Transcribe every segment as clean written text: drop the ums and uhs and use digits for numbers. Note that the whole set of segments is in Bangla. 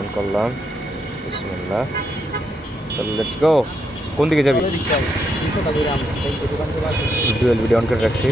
অন করলাম, বিসমিল্লাহ, চল লেটস গো। কোন দিকে যাবি? ডুয়েল ভিডিও অন করে রাখছি।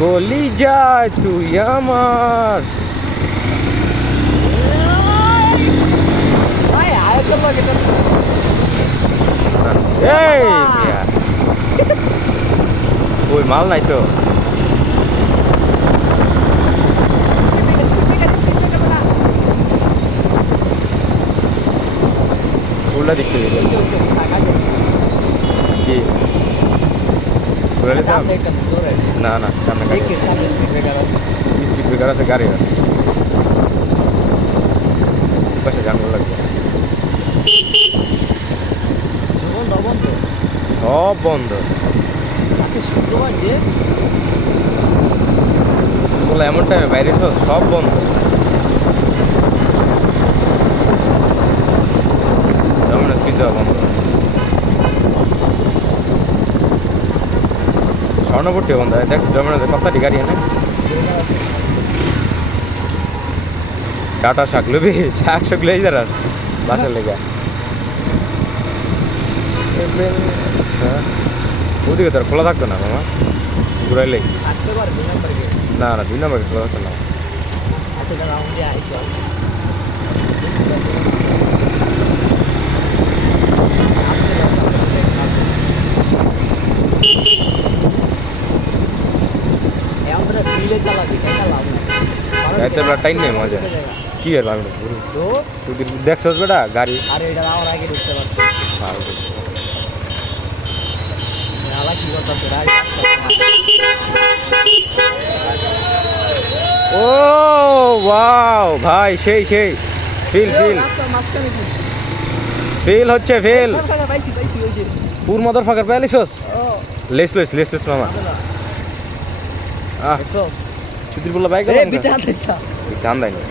গলি যায় তুই আমার, এই মিয়া ওই মাল নাই তো। উল্টা দিক থেকে কি ঘুরে নিতাম? না না, সামনে স্পিড ব্রেকার আছে, গাড়ি আছে, পাশে জানলা লাগবে, সব বন্ধ। বলে এমন টাইমে বাইরে সব বন্ধ। পিজা বন্ধ, স্বর্ণপট্টি বন্ধ। দেখ ডমিনোজে কতটি গাড়ি এনে টাটা শাক লবি, শাক শাক লই যাস বাসের লেগে। ওদিকে তোর খোলা থাকতো না মামা, ঘুরাইলে না না, 2 নম্বরে খোলা থাকতো না। টাইম নেই মজা কি আর আমি দেখছস বেটা গাড়ি। ও ওয়াও ভাই, সেই সেই ফিল ফিল ফিল হচ্ছে, ফিল পুর মদর ফাঁকার পেয়ালিছস। লেস লেস লেস লেস মামা, ছুটির বললা বাইক ধান দেয় না।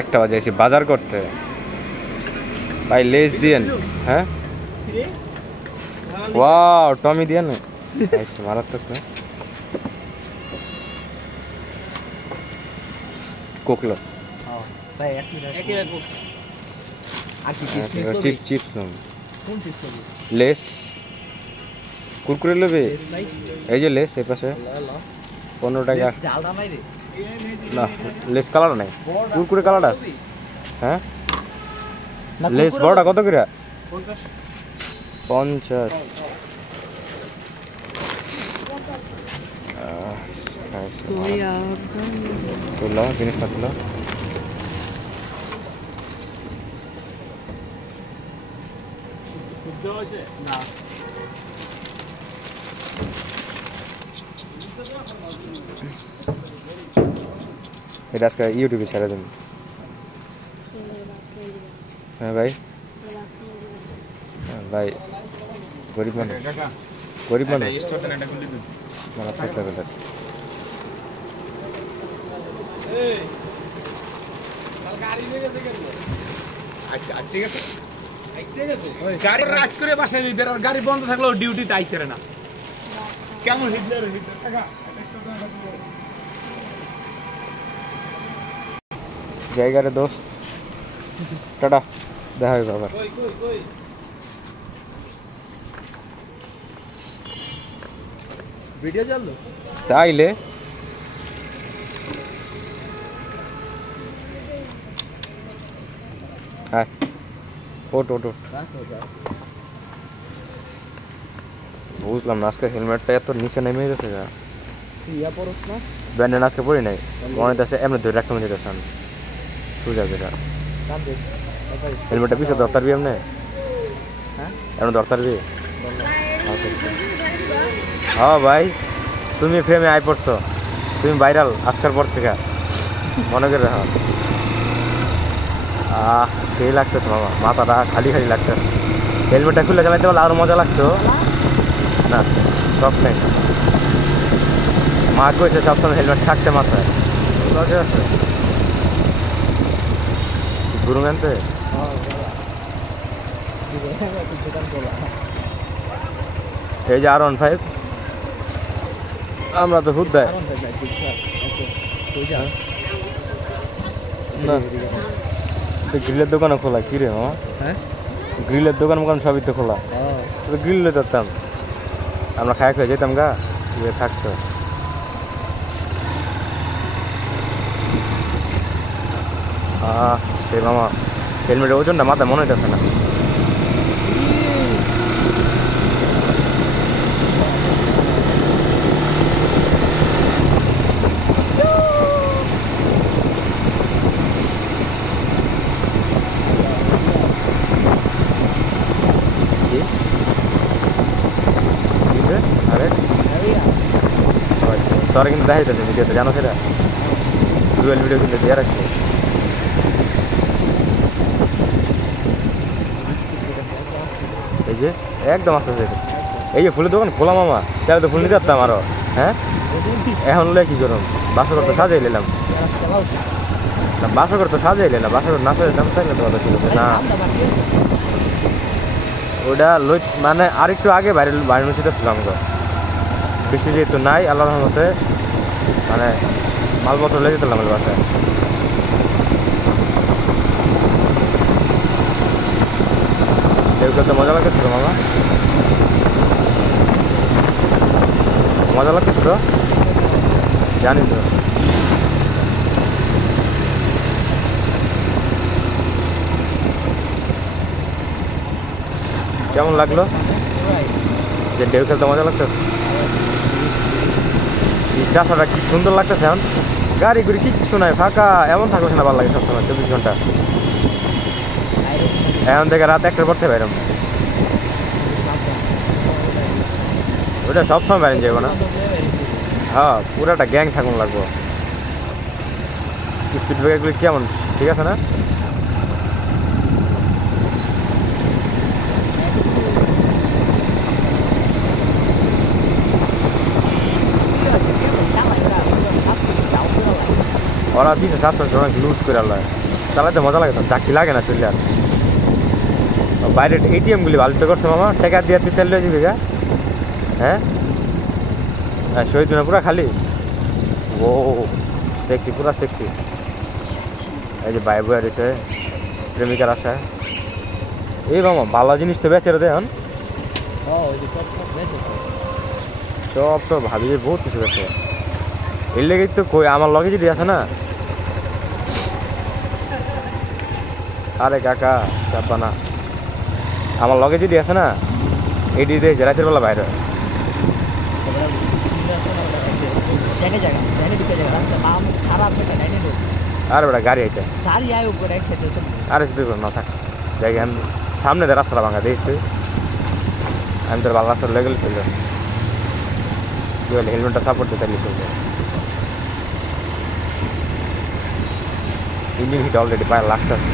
একটা বাজে বাজার করতে ভাই, লেস দিয়েন। হ্যাঁ ওয়াও, টমি দিয়েন মারাত্মক না, কোকলো চিপস লেস কুরকুরে নেবে। এই যে লেস এই পাশে 15 টাকা না, লেস কালার নাই, কুরকুরে কালার আছে। হ্যাঁ লেস বড়টা কত করে? 50। তুলো জিনিসটা তুলো। এটা আজকে ইউটিউবে ছেড়ে দেন। হ্যাঁ ভাই, ভাই গরিব মানুষ, গরিব মানুষ মারাত্মক লেভেলের। গাড়ি বন্ধ থাকলেও ডিউটি তাই করে না, কেমন জায়গারে দোস্ত, টাটা, দেখা হবে আবার। ভিডিও চাললো তাইলে হ্যাঁ, ওট ওট ওট। বুঝলাম না আজকে হেলমেটটা এত নিচে নেমে গেছে যা। ব্যান্ডেন আজকে পড়ি নাই, মনে আছে এমনি ধরে রাখতে মনে যেতেছে সোজা যেটা। হেলমেটটা পিছিয়ে দরকার বি এমনি এমন দরকার বি। হ্যাঁ ভাই, তুমি ফ্রেমে আই পড়ছো, তুমি ভাইরাল আজকের পর থেকে, মনে করে রাখো। সেই লাগতেছে মামা, মাথাটা খালি খালি লাগতেছে। হেলমেটটা খুলে চালাইতে পারলে আরো মজা লাগতো। না শখ নেই মা কইছে সবসময় হেলমেট থাকতে মাথায় লগে আছে গুরু আনতে এই যে R15 আমরা তো হুদ দেয় না গ্রিলের দোকানও খোলা কি রে হ্যাঁ গ্রিলের দোকান মোকান সবই তো খোলা গ্রিল ধরতাম আমরা খাই খেয়ে যেতাম গা থাকতো সেই মামা হেলমেটের ওজনটা মাথায় মনে হইতেছে না তোরা কিন্তু দেখাইতেছে ভিডিওতে জানো সেটা ডুয়েল ভিডিও কিন্তু দেওয়া রাখছে এই যে একদম আস্তে আস্তে এই যে ফুলের দোকান খোলা মামা তাহলে তো ফুল নিতে পারতাম আরো হ্যাঁ এখন লে কি করুন বাসর তো সাজাই নিলাম না বাসর তো সাজাই নিলাম বাসর না সাজাইলাম তাহলে তো কথা ছিল না ওটা লই মানে আরেকটু আগে বাইরের নিচে ছিলাম গো বৃষ্টি যেহেতু নাই আল্লাহর রহমতে মানে মালপত্র লেগে যেতাম আমার বাসায় কেউ করতে মজা লাগতেছিল মামা মজা লাগতেছিল জানি তো কেমন লাগলো যে ঢেউ খেলতে মজা লাগতেছে চাষাটা কি সুন্দর লাগতেছে এখন গাড়ি গুড়ি কিচ্ছু নাই ফাঁকা এমন থাকবে না ভালো লাগে সবসময় 24 ঘন্টা এখন থেকে রাত 1টার পর থেকে বাইরম ওটা সবসময় বাইরে যাবো না হ্যাঁ পুরাটা গ্যাং থাকুন লাগবো স্পিড ব্রেকারগুলি কেমন ঠিক আছে না ওরা দিছে সাসপেন্সন অনেক লুজ করে আল্লাহ চালাতে মজা লাগে তো চাকরি লাগে না শরীরে আর বাইরে ATM-গুলি ভালো করছে মামা টাকা দিয়ে তুই তেল লয়ে যাবি গা হ্যাঁ শহীদ মিনার পুরা খালি ও সেক্সি পুরা সেক্সি এই যে ভাই বই রয়েছে প্রেমিকার আশায় এই মামা ভালো জিনিস তো বেচে রে এখন সব তো ভাবি যে বহুত কিছু বেচে এর লেগে তো কই আমার লগে যদি আছে না আরে কাকা চাপা না আমার লগে যদি আছে না এই দিয়ে রাতের বেলা বাইরে আরে বেটা গাড়ি আইতে আরে শুধু না থাক জায়গা আমি সামনে দিয়ে রাস্তাটা ভাঙা দিস তুই আমি তোর ভালো রাস্তা লেগে চলবে কি বলে হেলমেটটা সাপোর্ট দিতে চলবে ইঞ্জিন হিট অলরেডি পায়ে লাগতেছে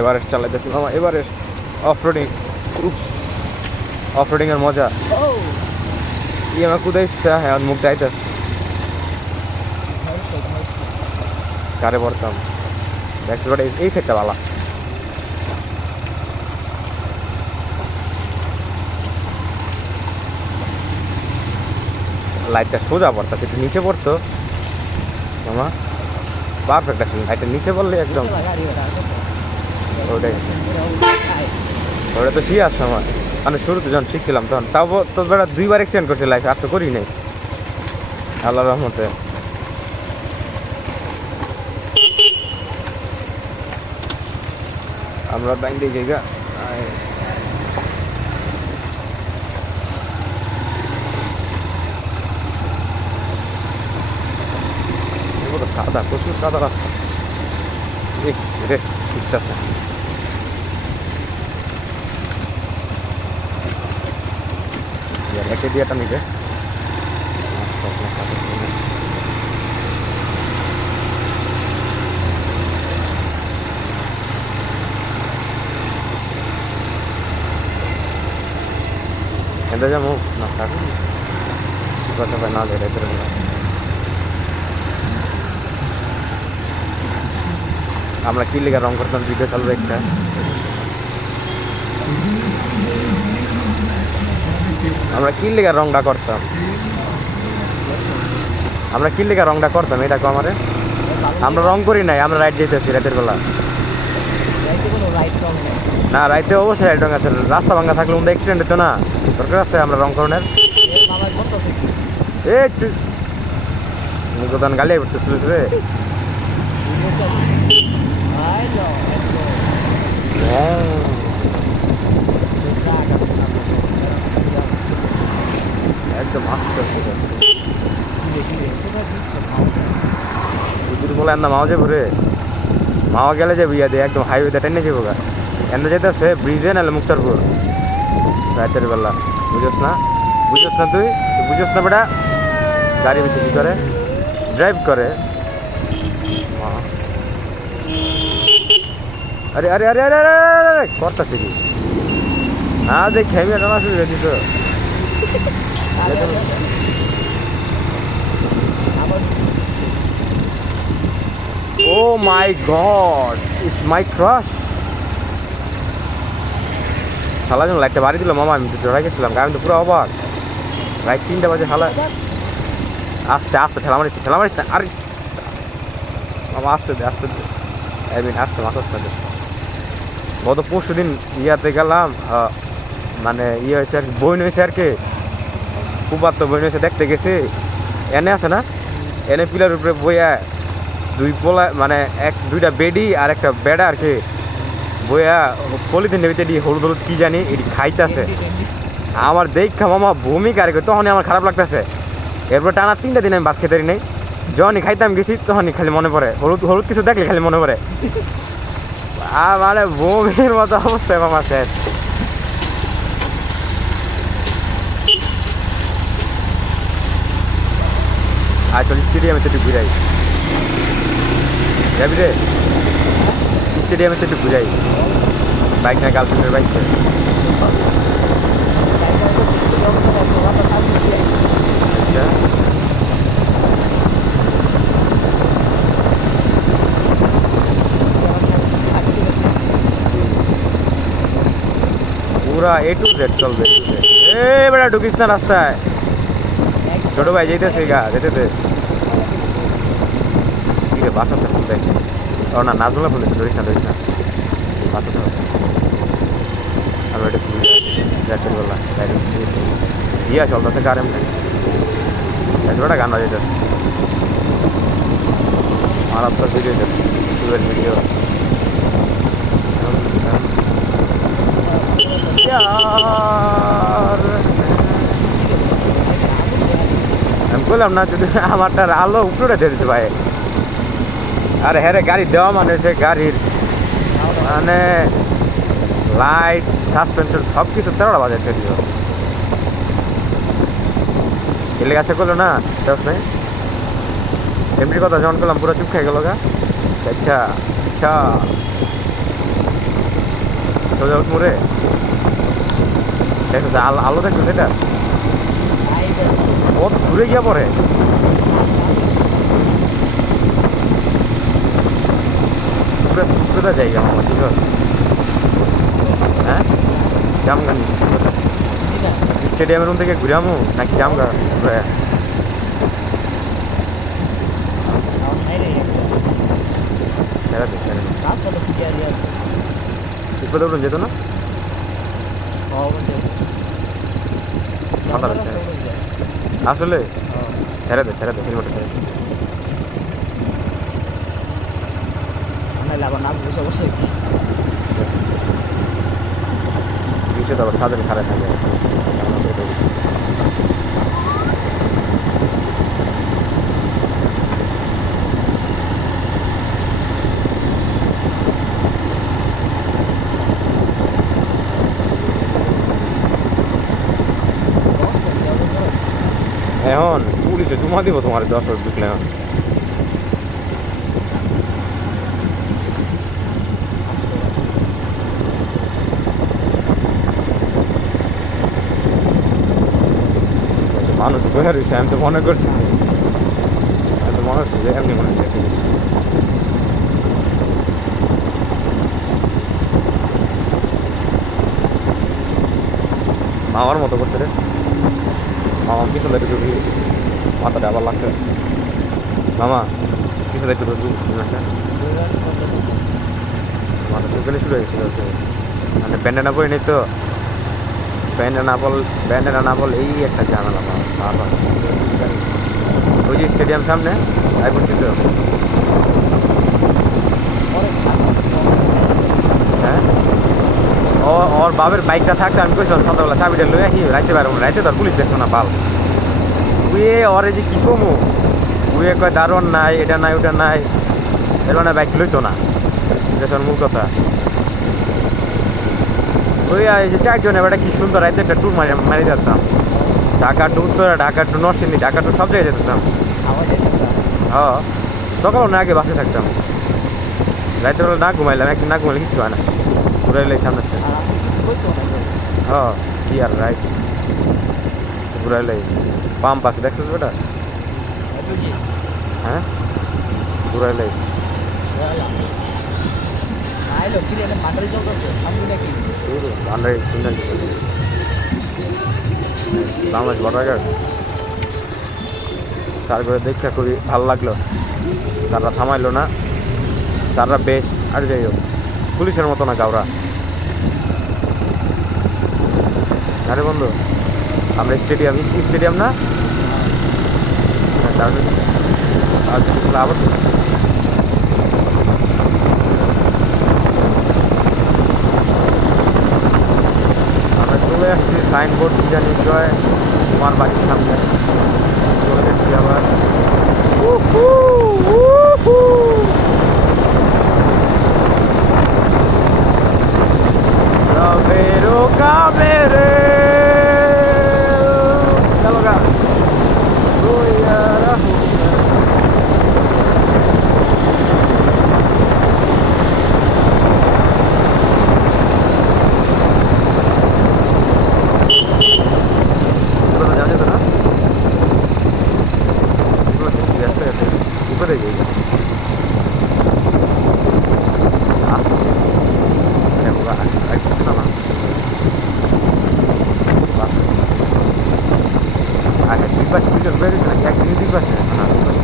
এভারেস্ট চালাইতেছি মামা এভারেস্ট অফরোডিং অফরোডিং এর মজা আমার কোথায় ইচ্ছা হ্যাঁ মুখটা আইতাস কারে পড়তাম এই সেটটা ভালো লাইটটা সোজা পড়তাছে একটু নিচে পড়তো মামা পারফেক্ট আছে লাইটটা নিচে পড়লে একদম ওটাই ওটা তো শিয়ে আসছে আমার মানে শুরুতে যখন শিখছিলাম তখন তাও তো বেটা 2বার অ্যাক্সিডেন্ট করছে লাইফে আর তো করি নাই আল্লাহর রহমতে আমরা ব্যাংক দিয়ে জায়গা কাদা প্রচুর কাদা রাস্তা রে ঠিক আছে রেখে দিয়েটা নিবে এতে যাবো না থাকুন কথা না যায় রাতের বেলা আমরা কি লেগে রং করতাম ভিডিও চালু একটা আমরা কি লেগে রংটা করতাম এটা কো আমারে আমরা রং করি নাই আমরা রাইড যেতেছি রাতের বেলা না রাইতে অবশ্যই রাইড রং আছে রাস্তা ভাঙা থাকলে উন্দ অ্যাক্সিডেন্ট হতো না দরকার আছে আমরা রং করণের এই মুখদান গালি করতেছিল রে একদম আস্তে বলে না মাও যাবো রে মাওয়া গেলে যাবো ইয়া দিয়ে একদম হাইওয়েতে টেনে যাবো গা এনে যেতেছে ব্রিজে নাহলে মুক্তারপুর রাতের বেলা বুঝোস না তুই বুঝোস না বেটা গাড়ি ভিতরে কি করে ড্রাইভ করে আরে আরে আরে আরে আরে করতেছে কি না দেখ খেয়ে টানা শুরু করে this Oh my god, it's my crush. শালা যখন লাইটটা বাড়ি দিল মামা আমি তো জড়াই গেছিলাম আমি তো পুরো অবাক রাইট 3টা বাজে শালা আস্তে আস্তে ঠেলা মারিস না আরে মামা আস্তে দে আস্তে মাছ আসতে দে গত পরশু দিন ইয়াতে গেলাম মানে ইয়ে হয়েছে আর কি বইন হয়েছে আর কি ফুপাত্ত বইন হয়েছে দেখতে গেছি এনে আছে না এনে পিলার উপরে বইয়া দুই পোলা মানে দুইটা বেডি আর একটা বেড়া আর কি বইয়া পলিথিনের ভিতরে হলুদ কি জানি এটি খাইতেছে আমার দেখা মামা ভূমিকা আর কি তখনই আমার খারাপ লাগতেছে এরপর টানা 3টা দিন আমি ভাত খেতে নেই যখনই খাইতাম গেছি তখনই খালি মনে পড়ে হলুদ কিছু দেখলে খালি মনে পড়ে মানে বমির মতো অবস্থায় মামা শেষ আর চল স্টেডিয়ামে তো একটু ঘুরাই যাবি রে স্টেডিয়ামে তো একটু ঘুরাই বাইক না গার্লফ্রেন্ডের বাইক পুরা A to Z চলবে বেটা ঢুকিস না রাস্তায় ছোট ভাই যেতেছে গা যেতে বাসাতে ফোন দেয় ও না নাজমুলা ফোন দিচ্ছে ধরিস না বাসাতে আমি এটা রাতের বেলা ইয়া চলতেছে কার এমনি একটা গান বাজাইতেছে মারাত্মক ভিডিও টুয়েল ভিডিও আমি বললাম না যদি আমারটার আলো উপরে দিয়ে দিছে ভাই আরে হ্যাঁ গাড়ি দেওয়া মানে হচ্ছে গাড়ির মানে লাইট সাসপেনশন সব কিছু 13টা বাজে দিল এলে গাছে করলো না দশ নেই এমনি কথা যখন করলাম পুরো চুপ খেয়ে গেল গা আচ্ছা সোজা উঠমুরে দেখছো আলো দেখছো সেটা কত দূরে গিয়া পরে কোথা জায়গা আমার ঠিক আছে হ্যাঁ জামগানি স্টেডিয়ামের রুম থেকে ঘুরে আমু নাকি জামগা যেত না আসলে ছেড়ে দে হেলমেটটা ছেড়ে দে নিচে তো আবার ছাদের খারাপ থাকে এখন পুলিশে জমা দিব তোমার 10 বছর ঢুকলে এখন মানুষ বয়ে রয়েছে আমি তো মনে করছি আমি তো মনে হচ্ছে যে এমনি মনে হচ্ছে মামার মতো করছে রে মামা পিছন দেখে ঢুকি মাথাটা আবার লাগতে মামা পিছন দেখে ঢুকি মাথা চুলকানি শুরু হয়ে গেছিল মানে ব্যান্ডেনা পরে নেই তো ব্যান্ডেনা না বল এই একটা ঝামেলা বারবার ওই যে স্টেডিয়াম সামনে তাই বলছি তো হ্যাঁ ওর বাবের বাইকটা থাকতে আমি কইছিলাম সন্ধ্যাবেলা চাবিটা লইয়া কি রাইতে পারবো না রাইতে তোর পুলিশ দেখতো না পাল উয়ে ওরে যে কি কমু উয়ে কয় দারোয়ান নাই এটা নাই ওটা নাই এর মানে বাইক লইতো না এটা তোর মূল কথা ওই যে চারজন এবারে কি সুন্দর রাইতে একটা ট্যুর মারি যেতাম Dhaka to Uttara Dhaka to Narsingdi Dhaka to সব জায়গায় যেতাম হ্যাঁ সকালও না আগে বাসে থাকতাম রাইতে বেলা না ঘুমাইলাম একদিন না ঘুমাইলে কিচ্ছু হয় না ঘুরাইলে সামনে হ্যাঁ কি আর রাইট ঘুরাইলে পাম্প আছে দেখছিস ওটা হ্যাঁ ঘুরাইলে বাংলাদেশ বর্ডার স্যার করে দেখা খুবই ভালো লাগলো স্যাররা থামাইলো না স্যাররা বেশ আর যাই হোক পুলিশের মতো না গাওরা আরে বন্ধু আমরা স্টেডিয়াম স্টেডিয়াম না আবার আমরা চলে আসছি সাইনবোর্ড জানি জয় তোমার বাড়ির সামনে চলে যাচ্ছি আবার Pero camere Taloga Goyara Bueno, ya ya na ya está ऊपर ही जाएगा अरे होगा आई कुछ ना Bebas video beres na kaya kini bebas ya nah bebas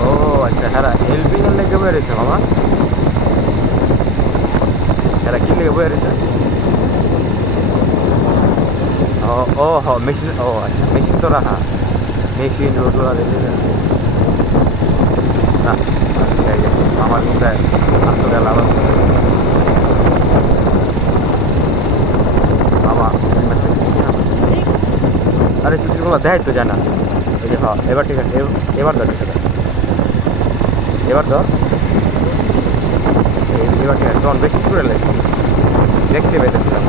oh acha hara LB nan lege beres mama hara kini lege beres oh machine oh acha machine to raha machine road wala lege na kaya amar mukhe asto gela awas mama আরে সুতিগুলো দেখাই তো জানা এই যে হ্যাঁ এবার ঠিক আছে এবার ধর সেটা এবার ধর এবার ঠিক আছে তখন বেশি করে লেগেছে দেখতে পেতেছিলাম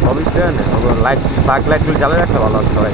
সবই ট্রেন লাইট বাগ লাইটগুলো জ্বালিয়ে রাখতে ভালো আছে সবাই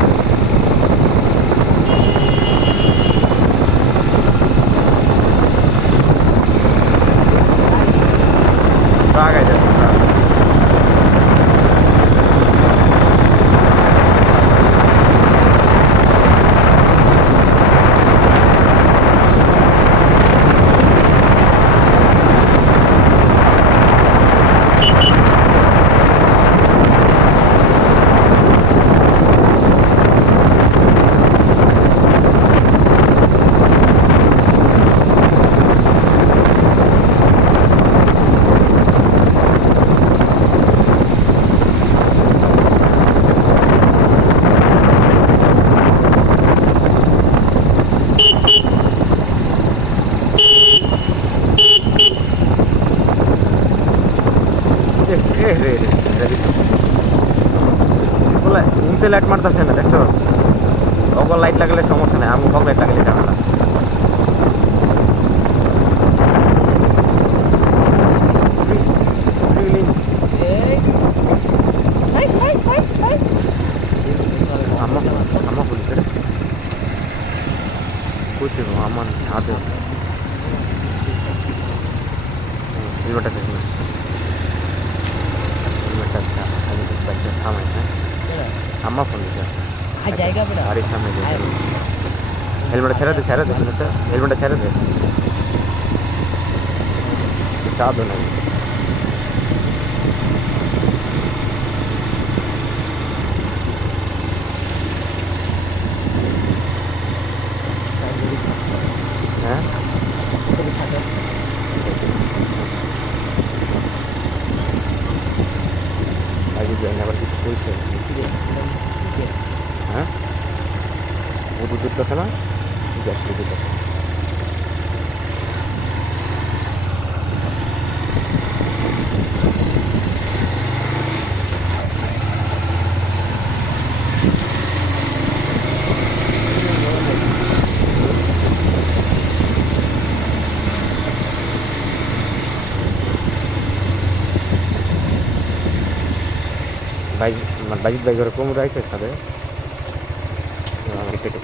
উনতে লাইট মারতেছে না দেখছো অগল লাইট লাগালে সমস্যা নেই আমি লাইট লাগালে ঝামেলা আদৌ হেলমেট আছে হেলমেটটা আচ্ছা আমি তো বাইকটা থামাই হ্যাঁ আম্মা ফোন দিছে জায়গা বড় গাড়ির সামনে হেলমেটটা ছেড়ে দে হেলমেটটা ছেড়ে দে চা দো না হ্যাঁ আগে যাই আবার কিছু কইছে হ্যাঁ ও দুধ দিতেছে না গ্যাস দিতেছে বাইক বাজিত বাইকের কোমর রাইতে সাথে কেটে